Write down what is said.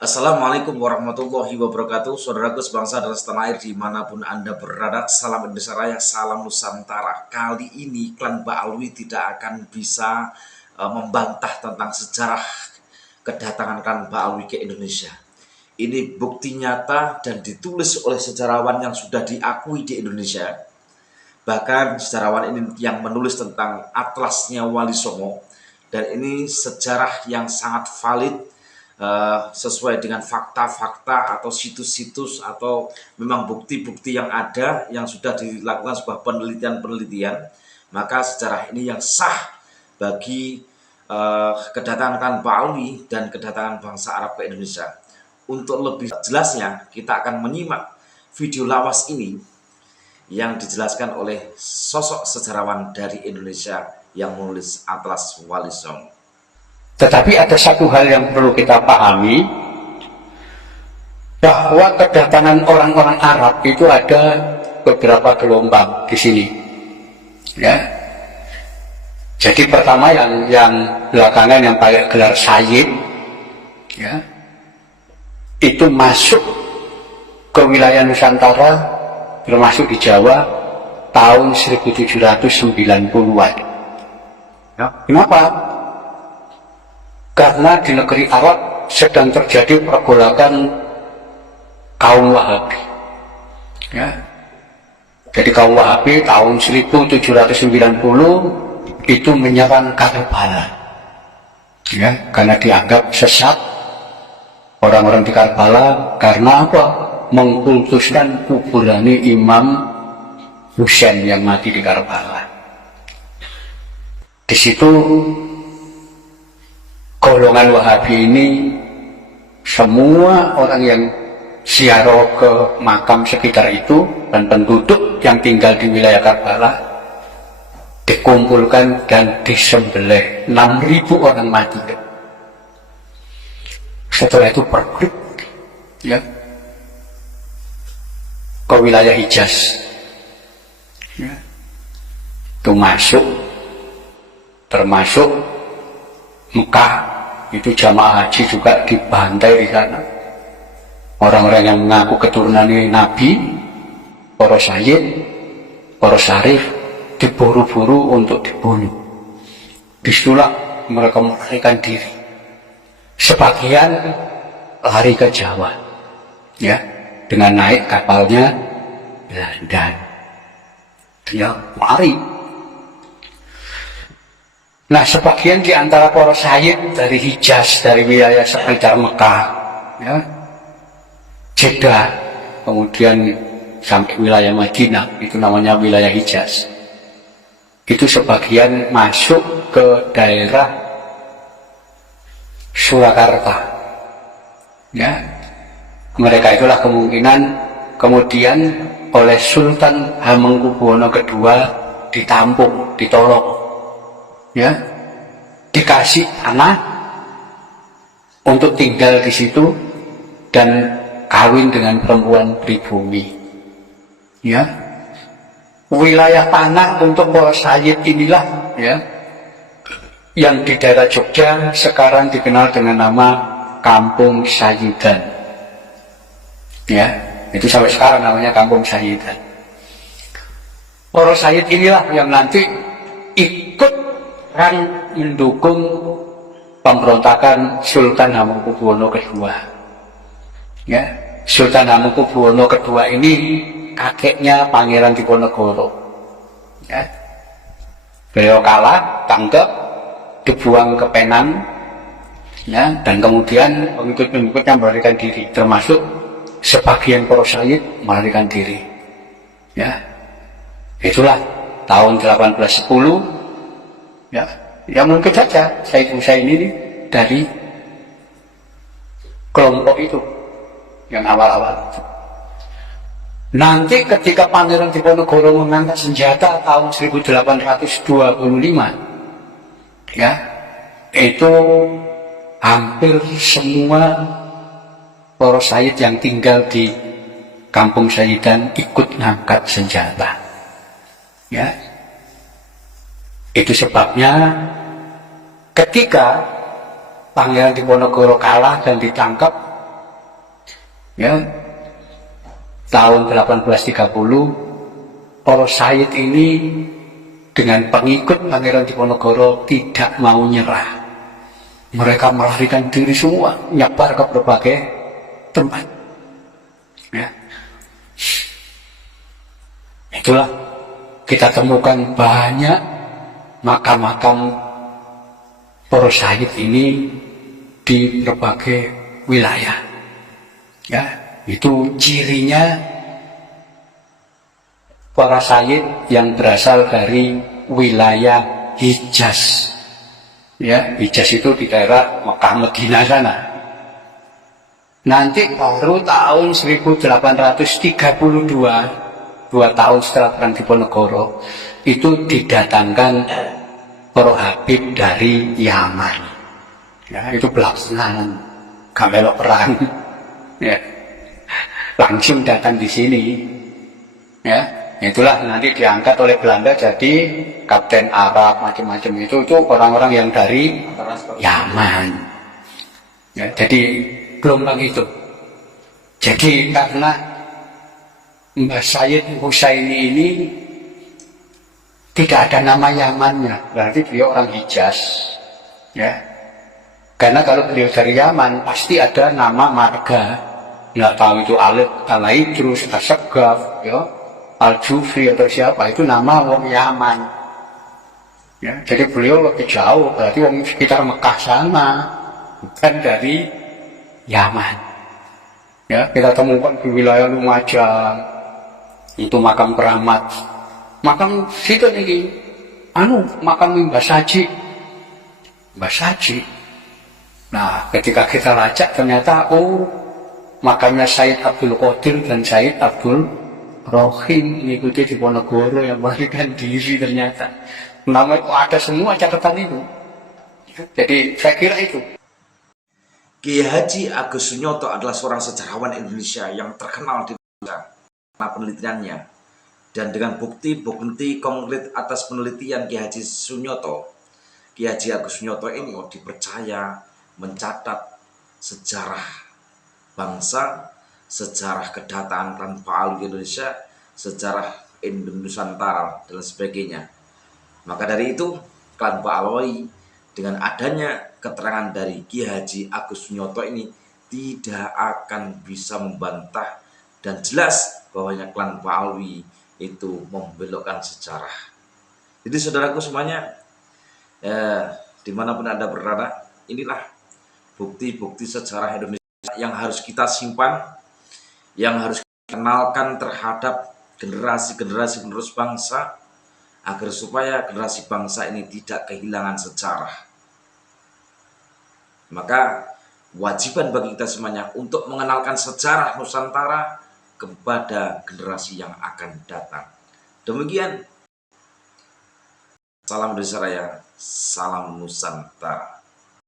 Assalamualaikum warahmatullahi wabarakatuh. Saudaraku sebangsa dan setanah air dimanapun Anda berada, salam Indonesia Raya, salam Nusantara. Kali ini klan Ba'alwi tidak akan bisa membantah tentang sejarah kedatangan klan Ba'alwi ke Indonesia. Ini bukti nyata dan ditulis oleh sejarawan yang sudah diakui di Indonesia. Bahkan sejarawan ini yang menulis tentang atlasnya Wali Songo, dan ini sejarah yang sangat valid, sesuai dengan fakta-fakta atau situs-situs atau memang bukti-bukti yang ada yang sudah dilakukan sebuah penelitian-penelitian. Maka sejarah ini yang sah bagi kedatangan Ba'alwi dan kedatangan bangsa Arab ke Indonesia. Untuk lebih jelasnya kita akan menyimak video lawas ini yang dijelaskan oleh sosok sejarawan dari Indonesia yang menulis Atlas Wali Songo. Tetapi ada satu hal yang perlu kita pahami, bahwa kedatangan orang-orang Arab itu ada beberapa gelombang di sini. Ya. Jadi pertama yang belakangan yang pakai gelar Sayyid, ya, itu masuk ke wilayah Nusantara, termasuk di Jawa, tahun 1790-an. Ya. Kenapa? Karena di negeri Arab sedang terjadi pergolakan kaum Wahabi. Ya. Jadi kaum Wahabi tahun 1790 itu menyerang Karbala. Ya, karena dianggap sesat orang-orang di Karbala karena apa? Mengkultuskan kuburan Imam Husain yang mati di Karbala. Di situ golongan Wahabi ini, semua orang yang ziarah ke makam sekitar itu dan penduduk yang tinggal di wilayah Karbala dikumpulkan dan disembelih. 6.000 orang mati. Setelah itu bergerak, ya, ke wilayah Hijaz, ya, itu masuk, termasuk Mekah, itu jamaah haji juga dibantai di sana. Orang-orang yang mengaku keturunan Nabi, para sayyid, para syarif, diburu-buru untuk dibunuh. Disitulah mereka melarikan diri. Sebagian lari ke Jawa, ya, dengan naik kapalnya Belanda. Dia lari. Nah, sebagian di antara para sayyid dari Hijaz, dari wilayah sekitar Mekah, ya, Jeddah, kemudian sampai wilayah Madinah, itu namanya wilayah Hijaz. Itu sebagian masuk ke daerah Surakarta. Ya, mereka itulah kemungkinan kemudian oleh Sultan Hamengkubuwono II ditampung, ditolong. Ya, dikasih tanah untuk tinggal di situ dan kawin dengan perempuan pribumi. Ya, wilayah tanah untuk para sayyid inilah, ya, yang di daerah Jogja sekarang dikenal dengan nama Kampung Sayyidan. Ya, itu sampai sekarang namanya Kampung Sayyidan. Para sayyid inilah yang nanti ikut kan mendukung pemberontakan Sultan Hamengkubuwono II. Ya, Sultan Hamengkubuwono II ini kakeknya Pangeran Diponegoro. Ya, beliau kalah, tangkap, dibuang ke Penang, ya, dan kemudian pengikut-pengikutnya melarikan diri, termasuk sebagian para sayyid melarikan diri. Ya, itulah tahun 1810. Ya, ya mungkin saja Sayyid Husain ini dari kelompok itu yang awal-awal. Nanti ketika Pangeran Diponegoro mengangkat senjata tahun 1825, ya, itu hampir semua para sayyid yang tinggal di Kampung Sayyidan ikut ngangkat senjata. Ya, itu sebabnya ketika Pangeran Diponegoro kalah dan ditangkap, Ya, tahun 1830 para Sayyid ini dengan pengikut Pangeran Diponegoro tidak mau nyerah. Mereka melarikan diri semua, nyebar ke berbagai tempat. Ya. Itulah kita temukan banyak makam-makam para Sayyid ini di berbagai wilayah. Ya, itu cirinya para Sayyid yang berasal dari wilayah Hijaz. Ya, Hijaz itu di daerah Mekah Medina sana. Nanti baru tahun 1832, 2 tahun setelah Perang Diponegoro, itu didatangkan para Habib dari Yaman. Ya, itu belakangan gamelok perang. Ya, langsung datang di sini. Ya, itulah nanti diangkat oleh Belanda jadi kapten Arab macam-macam itu orang-orang yang dari Yaman. Ya, jadi gelombang itu. Jadi karena Mbah Sayyid Husaini ini tidak ada nama Yamannya, berarti beliau orang Hijaz. Ya, karena kalau beliau dari Yaman pasti ada nama marga. Nggak tahu itu Alif, Al-Idrus, As-Segaf, ya, Al-Jufri atau siapa, itu nama wong Yaman. Ya, jadi beliau lebih jauh, berarti wong sekitar Mekah sana, bukan dari Yaman. Ya, kita temukan di wilayah Lumajang, itu makam keramat. Makam situ nih, makam Mbah Saji. Mbah Saji. Nah, ketika kita lacak ternyata, makamnya Sayyid Abdul Qadir dan Sayyid Abdul Rohim mengikuti Diponegoro yang melarikan diri ternyata. Nama itu ada semua catatan itu. Jadi saya kira itu. Kiai Haji Agus Sunyoto adalah seorang sejarawan Indonesia yang terkenal di penelitiannya, dan dengan bukti konkret atas penelitian Kiai Haji Sunyoto, Kiai Haji Agus Sunyoto ini dipercaya mencatat sejarah bangsa, sejarah kedatangan klan Pak di Indonesia, sejarah Indonesia Nusantara dan sebagainya. Maka dari itu klan Pak Alwi dengan adanya keterangan dari Kiai Haji Agus Sunyoto ini tidak akan bisa membantah dan jelas bahwanya klan Pak Alwi itu membelokkan sejarah. Jadi saudaraku semuanya, dimanapun Anda berada, inilah bukti-bukti sejarah Indonesia yang harus kita simpan, yang harus kita kenalkan terhadap generasi-generasi penerus bangsa, agar supaya generasi bangsa ini tidak kehilangan sejarah. Maka wajiban bagi kita semuanya untuk mengenalkan sejarah Nusantara kepada generasi yang akan datang. Demikian, salam Indonesia Raya, salam Nusantara.